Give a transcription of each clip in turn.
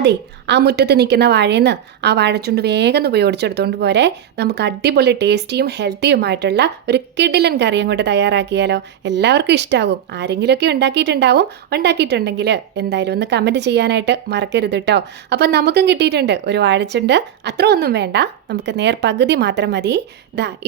അതെ, ആ മുറ്റത്ത് നിൽക്കുന്ന വാഴയെന്ന് ആ വാഴച്ചുണ്ട് വേഗം പോയി ഒടിച്ചെടുത്തുകൊണ്ട് പോരെ. നമുക്ക് അടിപൊളി ടേസ്റ്റിയും ഹെൽത്തിയുമായിട്ടുള്ള ഒരു കിടിലൻ കറി അങ്ങോട്ട് തയ്യാറാക്കിയാലോ. എല്ലാവർക്കും ഇഷ്ടമാകും. ആരെങ്കിലുമൊക്കെ ഉണ്ടാക്കിയിട്ടുണ്ടാവും. ഉണ്ടാക്കിയിട്ടുണ്ടെങ്കിൽ എന്തായാലും ഒന്ന് കമൻറ്റ് ചെയ്യാനായിട്ട് മറക്കരുത് കേട്ടോ. അപ്പം നമുക്കും കിട്ടിയിട്ടുണ്ട് ഒരു വാഴച്ചുണ്ട്. അത്ര ഒന്നും വേണ്ട, നമുക്ക് പകുതി മാത്രം മതി.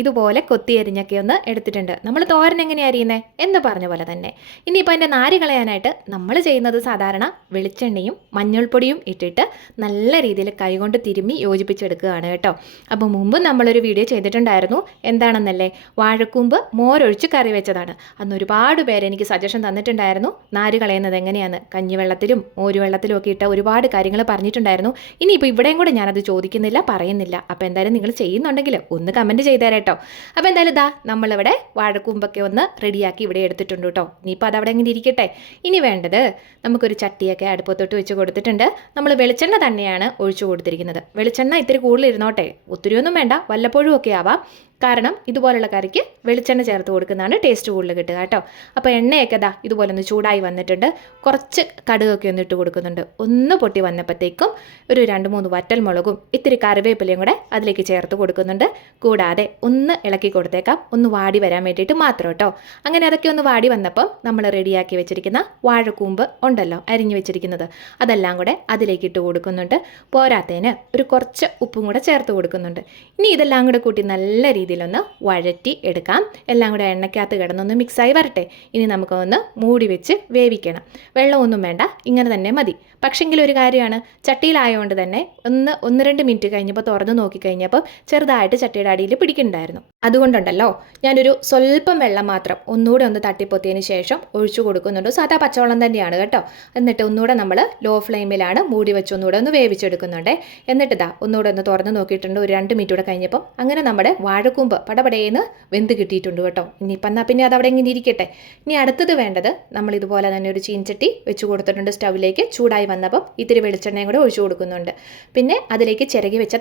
ഇതുപോലെ കൊത്തി അരിഞ്ഞൊക്കെ ഒന്ന് എടുത്തിട്ടുണ്ട്. നമ്മൾ തോരൻ എങ്ങനെയാണ് അരിയുന്നത് എന്ന് പറഞ്ഞ പോലെ തന്നെ. ഇനിയിപ്പോൾ അതിൻ്റെ നാര് കളയാനായിട്ട് നമ്മൾ ചെയ്യുന്നത് സാധാരണ വെളിച്ചെണ്ണയും മഞ്ഞൾപ്പൊടിയും ഇട്ടിട്ട് നല്ല രീതിയിൽ കൈകൊണ്ട് തിരുമ്മി യോജിപ്പിച്ചെടുക്കുകയാണ് കേട്ടോ. അപ്പോൾ മുമ്പ് നമ്മളൊരു വീഡിയോ ചെയ്തിട്ടുണ്ടായിരുന്നു. എന്താണെന്നല്ലേ, വാഴക്കൂമ്പ് മോരൊഴിച്ച് കറി വെച്ചതാണ്. അന്ന് ഒരുപാട് പേര് എനിക്ക് സജഷൻ തന്നിട്ടുണ്ടായിരുന്നു നാര് കളയുന്നത് എങ്ങനെയാണ്. കഞ്ഞിവെള്ളത്തിലും മോരുവെള്ളത്തിലും ഒക്കെ ഇട്ട ഒരുപാട് കാര്യങ്ങൾ പറഞ്ഞിട്ടുണ്ടായിരുന്നു. ഇനിയിപ്പോൾ ഇവിടെയും കൂടെ ഞാനത് ചോദിക്കുന്നില്ല, പറയുന്നില്ല. അപ്പോൾ എന്തായാലും നിങ്ങൾ ചെയ്യുന്നുണ്ടെങ്കിൽ ഒന്ന് കമൻറ്റ് ചെയ്തേരാം കേട്ടോ. അപ്പോൾ എന്തായാലും നമ്മളിവിടെ വാഴക്കൂമ്പൊക്കെ ഒന്ന് റെഡിയാക്കി ഇവിടെ എടുത്തിട്ടുണ്ട് കേട്ടോ. ഇനിയിപ്പോൾ അതവിടെ എങ്ങനെ ഇരിക്കട്ടെ. ഇനി വേണ്ടത് നമുക്കൊരു ചട്ടിയൊക്കെ അടുപ്പത്തോട്ട് വെച്ച് കൊടുത്തിട്ടുണ്ട്. നമ്മൾ വെളിച്ചെണ്ണ തന്നെയാണ് ഒഴിച്ചു കൊടുത്തിരിക്കുന്നത്. വെളിച്ചെണ്ണ ഇത്തിരി കൂടുതൽ ഇരുന്നോട്ടെ, ഒത്തിരിയൊന്നും വേണ്ട, വല്ലപ്പോഴും ഒക്കെ ആവാം. കാരണം ഇതുപോലുള്ള കറിക്ക് വെളിച്ചെണ്ണ ചേർത്ത് കൊടുക്കുന്നതാണ് ടേസ്റ്റ് കൂടുതൽ കിട്ടുക കേട്ടോ. അപ്പോൾ എണ്ണയൊക്കെ ഇതുപോലെ ഒന്ന് ചൂടായി വന്നിട്ടുണ്ട്. കുറച്ച് കടുകൊക്കെ ഒന്ന് ഇട്ട് കൊടുക്കുന്നുണ്ട്. ഒന്ന് പൊട്ടി വന്നപ്പോഴത്തേക്കും ഒരു 2-3 വറ്റൽമുളകും ഇത്തിരി കറിവേപ്പിലയും കൂടെ അതിലേക്ക് ചേർത്ത് കൊടുക്കുന്നുണ്ട്. കൂടാതെ ഒന്ന് ഇളക്കി കൊടുത്തേക്കാം, ഒന്ന് വാടി വരാൻ വേണ്ടിയിട്ട് മാത്രം കേട്ടോ. അങ്ങനെ അതൊക്കെ ഒന്ന് വാടി വന്നപ്പം നമ്മൾ റെഡിയാക്കി വെച്ചിരിക്കുന്ന വാഴക്കൂമ്പ് ഉണ്ടല്ലോ, അരിഞ്ഞു വെച്ചിരിക്കുന്നത്, അതെല്ലാം കൂടെ അതിലേക്ക് ഇട്ട് കൊടുക്കുന്നുണ്ട്. പോരാത്തതിന് ഒരു കുറച്ച് ഉപ്പും കൂടെ ചേർത്ത് കൊടുക്കുന്നുണ്ട്. ഇനി ഇതെല്ലാം കൂടെ കൂട്ടി നല്ല രീതിയിലൊന്ന് വഴറ്റി എടുക്കാം. എല്ലാം കൂടെ എണ്ണയ്ക്കകത്ത് കിടന്നൊന്ന് മിക്സായി വരട്ടെ. ഇനി നമുക്കൊന്ന് മൂടി വെച്ച് വേവിക്കണം. വെള്ളമൊന്നും വേണ്ട, ഇങ്ങനെ തന്നെ മതി. പക്ഷെങ്കിൽ ഒരു കാര്യമാണ്, ചട്ടിയിലായതുകൊണ്ട് തന്നെ 1-2 മിനിറ്റ് കഴിഞ്ഞപ്പോൾ തുറന്ന് നോക്കിക്കഴിഞ്ഞപ്പോൾ ചെറുതായിട്ട് ചട്ടിയുടെ അടിയിൽ പിടിക്കുന്നുണ്ടായിരുന്നു. അതുകൊണ്ടുണ്ടല്ലോ ഞാനൊരു സ്വല്പം വെള്ളം മാത്രം ഒന്നുകൂടെ ഒന്ന് തട്ടിപ്പൊത്തിയതിന് ശേഷം ഒഴിച്ചു കൊടുക്കുന്നുണ്ട്. സാധാ പച്ചവെള്ളം തന്നെയാണ് കേട്ടോ. എന്നിട്ട് ഒന്നുകൂടെ നമ്മൾ ലോ ഫ്ലെയിമിലാണ് മൂടി വെച്ച് ഒന്നുകൂടെ ഒന്ന് വേവിച്ചെടുക്കുന്നുണ്ട്. എന്നിട്ട് ഒന്നുകൂടെ ഒന്ന് തുറന്ന് നോക്കിയിട്ടുണ്ട്. ഒരു 2 മിനിറ്റ് കൂടെ കഴിഞ്ഞപ്പം അങ്ങനെ നമ്മുടെ വാഴക്കൂമ്പ് പടപടേന്ന് വെന്ത് കിട്ടിയിട്ടുണ്ട് കേട്ടോ. ഇനിയിപ്പം എന്നാൽ പിന്നെ അതവിടെ ഇങ്ങനെ ഇരിക്കട്ടെ. ഇനി അടുത്തത് വേണ്ടത്, നമ്മൾ ഇതുപോലെ തന്നെ ഒരു ചീൻചട്ടി വെച്ച് കൊടുത്തിട്ടുണ്ട് സ്റ്റൗവിലേക്ക്. ചൂടായി വന്നപ്പം ഇത്തിരി വെളിച്ചെണ്ണയും കൂടെ ഒഴിച്ചു കൊടുക്കുന്നുണ്ട്. പിന്നെ അതിലേക്ക് ചിരകി വെച്ച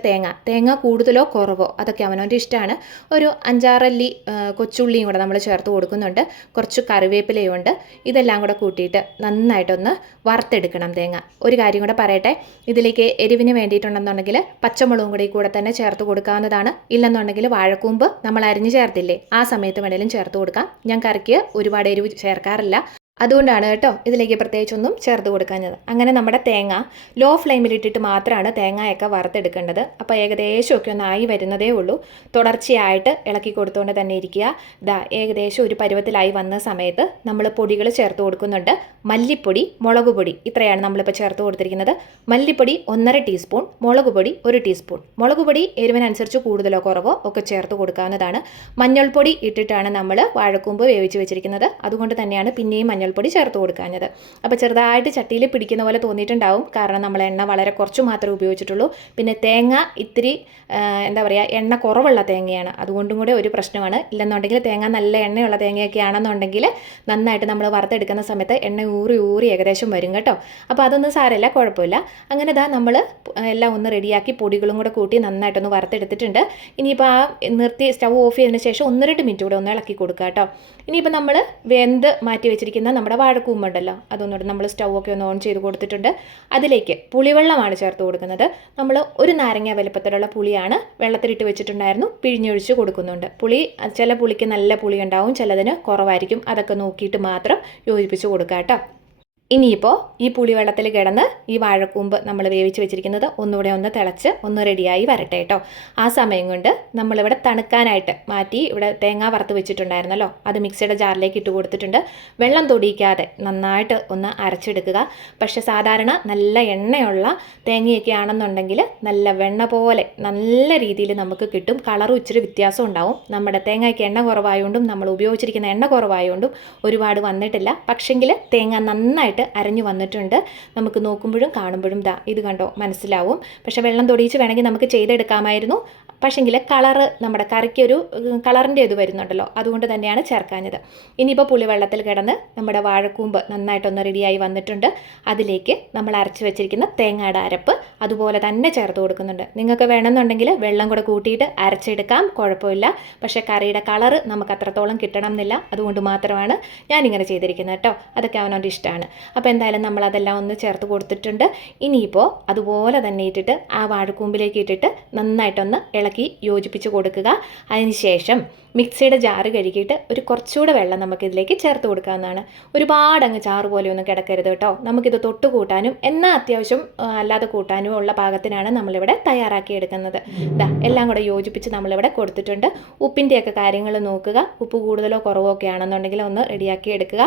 തേങ്ങ കൂടുതലോ കുറവോ അതൊക്കെ അവനവൻ്റെ ഇഷ്ടമാണ്. ഒരു 5-6 അല്ലി കൊച്ചുള്ളിയും കൂടെ നമ്മൾ ചേർത്ത് കൊടുക്കുന്നുണ്ട്. കുറച്ച് കറിവേപ്പിലയുണ്ട്. ഇതെല്ലാം കൂടെ കൂട്ടിയിട്ട് നന്നായിട്ടൊന്ന് വറുത്തെടുക്കണം തേങ്ങ. ഒരു കാര്യം കൂടെ പറയട്ടെ, ഇതിലേക്ക് എരിവിന് വേണ്ടിയിട്ടുണ്ടെന്നുണ്ടെങ്കിൽ പച്ചമുളകും കൂടെ തന്നെ ചേർത്ത് കൊടുക്കാവുന്നതാണ്. ഇല്ലെന്നുണ്ടെങ്കിൽ വാഴക്കൂമ്പ് നമ്മൾ അരിഞ്ഞ് ചേർത്തില്ലേ, ആ സമയത്ത് വേണേലും ചേർത്ത് കൊടുക്കാം. ഞാൻ കറിക്ക് ഒരുപാട് എരിവ് ചേർക്കാറില്ല, അതുകൊണ്ടാണ് കേട്ടോ ഇതിലേക്ക് പ്രത്യേകിച്ചൊന്നും ചേർത്ത് കൊടുക്കാഞ്ഞത്. അങ്ങനെ നമ്മുടെ തേങ്ങ ലോ ഫ്ലെയിമിലിട്ടിട്ട് മാത്രമാണ് തേങ്ങയൊക്കെ വറുത്തെടുക്കേണ്ടത്. അപ്പോൾ ഏകദേശമൊക്കെ ഒന്ന് ആയി വരുന്നതേ ഉള്ളൂ. തുടർച്ചയായിട്ട് ഇളക്കി കൊടുത്തുകൊണ്ട് തന്നെ ഇരിക്കുക. ഏകദേശം ഒരു പരുവത്തിലായി വന്ന സമയത്ത് നമ്മൾ പൊടികൾ ചേർത്ത് കൊടുക്കുന്നുണ്ട്. മല്ലിപ്പൊടി, മുളക് പൊടി, ഇത്രയാണ് നമ്മളിപ്പോൾ ചേർത്ത് കൊടുത്തിരിക്കുന്നത്. മല്ലിപ്പൊടി 1.5 ടീസ്പൂൺ, മുളക് പൊടി 1 ടീസ്പൂൺ. മുളക് പൊടി എരിവിനനുസരിച്ച് കൂടുതലോ കുറവോ ഒക്കെ ചേർത്ത് കൊടുക്കാവുന്നതാണ്. മഞ്ഞൾപ്പൊടി ഇട്ടിട്ടാണ് നമ്മൾ വാഴക്കൂമ്പ് വേവിച്ച് വെച്ചിരിക്കുന്നത്. അതുകൊണ്ട് തന്നെയാണ് പിന്നെയും മഞ്ഞൾപ്പൊടി ചേർത്ത് കൊടുക്കാഞ്ഞത്. അപ്പോൾ ചെറുതായിട്ട് ചട്ടിയിൽ പിടിക്കുന്ന പോലെ തോന്നിയിട്ടുണ്ടാവും, കാരണം നമ്മൾ എണ്ണ വളരെ കുറച്ച് മാത്രമേ ഉപയോഗിച്ചിട്ടുള്ളൂ. പിന്നെ തേങ്ങ ഇത്തിരി എണ്ണ കുറവുള്ള തേങ്ങയാണ്, അതുകൊണ്ടും കൂടെ ഒരു പ്രശ്നമാണ്. ഇല്ലെന്നുണ്ടെങ്കിൽ തേങ്ങ നല്ല എണ്ണയുള്ള തേങ്ങയൊക്കെ ആണെന്നുണ്ടെങ്കിൽ നന്നായിട്ട് നമ്മൾ വറുത്തെടുക്കുന്ന സമയത്ത് എണ്ണ ഊറി ഏകദേശം വരും കേട്ടോ. അപ്പോൾ അതൊന്നും സാരമില്ല, കുഴപ്പമില്ല. അങ്ങനെ നമ്മൾ എല്ലാം ഒന്ന് റെഡിയാക്കി പൊടികളും കൂടെ കൂട്ടി നന്നായിട്ടൊന്ന് വറുത്തെടുത്തിട്ടുണ്ട്. ഇനിയിപ്പോൾ ആ നിർത്തി സ്റ്റവ് ഓഫ് ചെയ്തതിന് ശേഷം 1-2 മിനിറ്റ് കൂടെ ഒന്ന് ഇളക്കി കൊടുക്കുക കേട്ടോ. ഇനിയിപ്പോൾ നമ്മൾ വെന്ത് മാറ്റി വെച്ചിരിക്കുന്ന നമ്മുടെ വാഴക്കൂമ്പുണ്ടല്ലോ, അതൊന്നുകൂടെ നമ്മൾ സ്റ്റൗവൊക്കെ ഒന്ന് ഓൺ ചെയ്ത് കൊടുത്തിട്ടുണ്ട്. അതിലേക്ക് പുളിവെള്ളമാണ് ചേർത്ത് കൊടുക്കുന്നത്. നമ്മൾ ഒരു നാരങ്ങ വലുപ്പത്തിലുള്ള പുളിയാണ് വെള്ളത്തിലിട്ട് വെച്ചിട്ടുണ്ടായിരുന്നു, പിഴിഞ്ഞൊഴിച്ച് കൊടുക്കുന്നുണ്ട്. ചില പുളിക്ക് നല്ല പുളി ഉണ്ടാവും, ചിലതിന് കുറവായിരിക്കും. അതൊക്കെ നോക്കിയിട്ട് മാത്രം യോജിപ്പിച്ച് കൊടുക്കുക കേട്ടോ. ഇനിയിപ്പോൾ ഈ പുളിവെള്ളത്തിൽ കിടന്ന് ഈ വാഴക്കൂമ്പ് നമ്മൾ വേവിച്ച് വെച്ചിരിക്കുന്നത് ഒന്നുകൂടെ ഒന്ന് തിളച്ച് ഒന്ന് റെഡിയായി വരട്ടെ കേട്ടോ. ആ സമയം കൊണ്ട് നമ്മളിവിടെ തണുക്കാനായിട്ട് മാറ്റി ഇവിടെ തേങ്ങ വറുത്ത് വെച്ചിട്ടുണ്ടായിരുന്നല്ലോ, അത് മിക്സിയുടെ ജാറിലേക്ക് ഇട്ട് കൊടുത്തിട്ടുണ്ട്. വെള്ളം തൊടിയിക്കാതെ നന്നായിട്ട് ഒന്ന് അരച്ചെടുക്കുക. പക്ഷേ സാധാരണ നല്ല എണ്ണയുള്ള തേങ്ങയൊക്കെ ആണെന്നുണ്ടെങ്കിൽ നല്ല വെണ്ണ പോലെ നല്ല രീതിയിൽ നമുക്ക് കിട്ടും. കളറും ഇച്ചിരി വ്യത്യാസം ഉണ്ടാവും. നമ്മുടെ തേങ്ങയ്ക്ക് എണ്ണ കുറവായതുകൊണ്ടും നമ്മൾ ഉപയോഗിച്ചിരിക്കുന്ന എണ്ണ കുറവായതുകൊണ്ടും ഒരുപാട് വന്നിട്ടില്ല. പക്ഷെങ്കിൽ തേങ്ങ നന്നായിട്ട് അരഞ്ഞു വന്നിട്ടുണ്ട്. നമുക്ക് നോക്കുമ്പോഴും കാണുമ്പോഴും ഇത് കണ്ടോ മനസ്സിലാവും. പക്ഷേ വെള്ളം തൊടിയിച്ച് വേണമെങ്കിൽ നമുക്ക് ചെയ്തെടുക്കാമായിരുന്നു. പക്ഷേങ്കിൽ കളറ് നമ്മുടെ കറിക്കൊരു കളറിൻ്റെ ഇത് വരുന്നുണ്ടല്ലോ, അതുകൊണ്ട് തന്നെയാണ് ചേർക്കാഞ്ഞത്. ഇനിയിപ്പോൾ പുളിവെള്ളത്തിൽ കിടന്ന് നമ്മുടെ വാഴക്കൂമ്പ് നന്നായിട്ടൊന്ന് റെഡിയായി വന്നിട്ടുണ്ട്. അതിലേക്ക് നമ്മൾ അരച്ച് വെച്ചിരിക്കുന്ന തേങ്ങയുടെ അരപ്പ് അതുപോലെ തന്നെ ചേർത്ത് കൊടുക്കുന്നുണ്ട്. നിങ്ങൾക്ക് വേണമെന്നുണ്ടെങ്കിൽ വെള്ളം കൂടെ കൂട്ടിയിട്ട് അരച്ചെടുക്കാം, കുഴപ്പമില്ല. പക്ഷേ കറിയുടെ കളറ് നമുക്ക് അത്രത്തോളം കിട്ടണം എന്നില്ല, അതുകൊണ്ട് മാത്രമാണ് ഞാനിങ്ങനെ ചെയ്തിരിക്കുന്നത് കേട്ടോ. അതൊക്കെ അവനവൻ്റെ ഇഷ്ടമാണ്. അപ്പോൾ എന്തായാലും നമ്മളതെല്ലാം ഒന്ന് ചേർത്ത് കൊടുത്തിട്ടുണ്ട്. ഇനിയിപ്പോൾ അതുപോലെ തന്നെ ഇട്ടിട്ട് ആ വാഴക്കൂമ്പിലേക്ക് ഇട്ടിട്ട് നന്നായിട്ടൊന്ന് ഇളക്കി യോജിപ്പിച്ച് കൊടുക്കുക. അതിനുശേഷം മിക്സിയുടെ ജാറ് കഴുകിയിട്ട് ഒരു കുറച്ചുകൂടെ വെള്ളം നമുക്കിതിലേക്ക് ചേർത്ത് കൊടുക്കാവുന്നതാണ്. ഒരുപാട് അങ്ങ് ചാറ് പോലെ ഒന്നും കിടക്കരുത് കേട്ടോ. നമുക്കിത് തൊട്ട് കൂട്ടാനും എന്നാൽ അത്യാവശ്യം അല്ലാതെ കൂട്ടാനും ഉള്ള പാകത്തിനാണ് നമ്മളിവിടെ തയ്യാറാക്കിയെടുക്കുന്നത്. എല്ലാം കൂടെ യോജിപ്പിച്ച് നമ്മളിവിടെ കൊടുത്തിട്ടുണ്ട്. ഉപ്പിൻ്റെയൊക്കെ കാര്യങ്ങൾ നോക്കുക. ഉപ്പ് കൂടുതലോ കുറവോ ഒക്കെ ആണെന്നുണ്ടെങ്കിൽ ഒന്ന് റെഡിയാക്കി എടുക്കുക.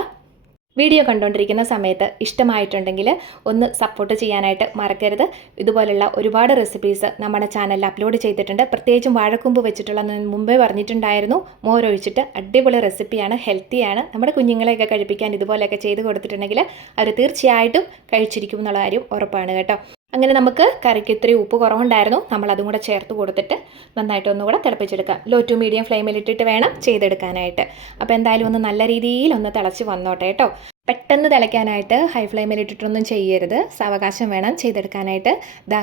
വീഡിയോ കണ്ടുകൊണ്ടിരിക്കുന്ന സമയത്ത് ഇഷ്ടമായിട്ടുണ്ടെങ്കിൽ ഒന്ന് സപ്പോർട്ട് ചെയ്യാനായിട്ട് മറക്കരുത്. ഇതുപോലുള്ള ഒരുപാട് റെസിപ്പീസ് നമ്മുടെ ചാനലിൽ അപ്ലോഡ് ചെയ്തിട്ടുണ്ട്. പ്രത്യേകിച്ചും വാഴക്കൂമ്പ് വെച്ചിട്ടുള്ള മുമ്പേ പറഞ്ഞിട്ടുണ്ടായിരുന്നു. മോരൊഴിച്ചിട്ട് അടിപൊളി റെസിപ്പിയാണ്, ഹെൽത്തിയാണ്. നമ്മുടെ കുഞ്ഞുങ്ങളെയൊക്കെ കഴിപ്പിക്കാൻ ഇതുപോലെയൊക്കെ ചെയ്ത് കൊടുത്തിട്ടുണ്ടെങ്കിൽ അവർ തീർച്ചയായിട്ടും കഴിച്ചിരിക്കും എന്നുള്ള കാര്യം ഉറപ്പാണ് കേട്ടോ. അങ്ങനെ നമുക്ക് കറിക്ക് ഇത്തിരി ഉപ്പ് കുറവുണ്ടായിരുന്നു, നമ്മൾ അതും കൂടെ ചേർത്ത് കൊടുത്തിട്ട് നന്നായിട്ട് ഒന്നുകൂടെ തിളപ്പിച്ചെടുക്കാം. ലോ ടു മീഡിയം ഫ്ലെയിമിലിട്ടിട്ട് വേണം ചെയ്തെടുക്കാനായിട്ട്. അപ്പോൾ എന്തായാലും ഒന്ന് നല്ല രീതിയിൽ ഒന്ന് തിളച്ച് വന്നോട്ടെ കേട്ടോ. പെട്ടെന്ന് തിളയ്ക്കാനായിട്ട് ഹൈ ഫ്ലെയിമിലിട്ടിട്ടൊന്നും ചെയ്യരുത്, സാവകാശം വേണം ചെയ്തെടുക്കാനായിട്ട്.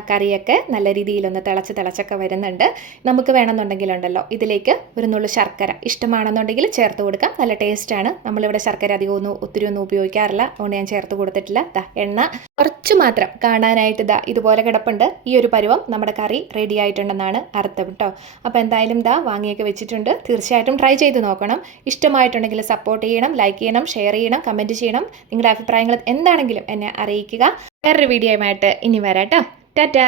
കറിയൊക്കെ നല്ല രീതിയിലൊന്ന് തിളച്ചൊക്കെ വരുന്നുണ്ട്. നമുക്ക് വേണമെന്നുണ്ടെങ്കിലുണ്ടല്ലോ ഇതിലേക്ക് ഒരു നുള്ളു ശർക്കര ഇഷ്ടമാണെന്നുണ്ടെങ്കിൽ ചേർത്ത് കൊടുക്കാം, നല്ല ടേസ്റ്റാണ്. നമ്മളിവിടെ ശർക്കര അധികം ഒത്തിരി ഒന്നും ഉപയോഗിക്കാറില്ല, അതുകൊണ്ട് ഞാൻ ചേർത്ത് കൊടുത്തിട്ടില്ല. എണ്ണ കുറച്ച് മാത്രം കാണാനായിട്ട് ഇതുപോലെ കിടപ്പുണ്ട്. ഈ ഒരു പരുവം നമ്മുടെ കറി റെഡി ആയിട്ടുണ്ടെന്നാണ് അർത്ഥം കേട്ടോ. അപ്പോൾ എന്തായാലും വാങ്ങിയൊക്കെ വെച്ചിട്ടുണ്ട്. തീർച്ചയായിട്ടും ട്രൈ ചെയ്ത് നോക്കണം. ഇഷ്ടമായിട്ടുണ്ടെങ്കിൽ സപ്പോർട്ട് ചെയ്യണം, ലൈക്ക് ചെയ്യണം, ഷെയർ ചെയ്യണം, കമൻറ്റ് ചെയ്യണം. നിങ്ങളുടെ അഭിപ്രായങ്ങൾ എന്താണെങ്കിലും എന്നെ അറിയിക്കുക. വേറൊരു വീഡിയോയുമായിട്ട് ഇനി വരാം കേട്ടോ. ടാറ്റാ.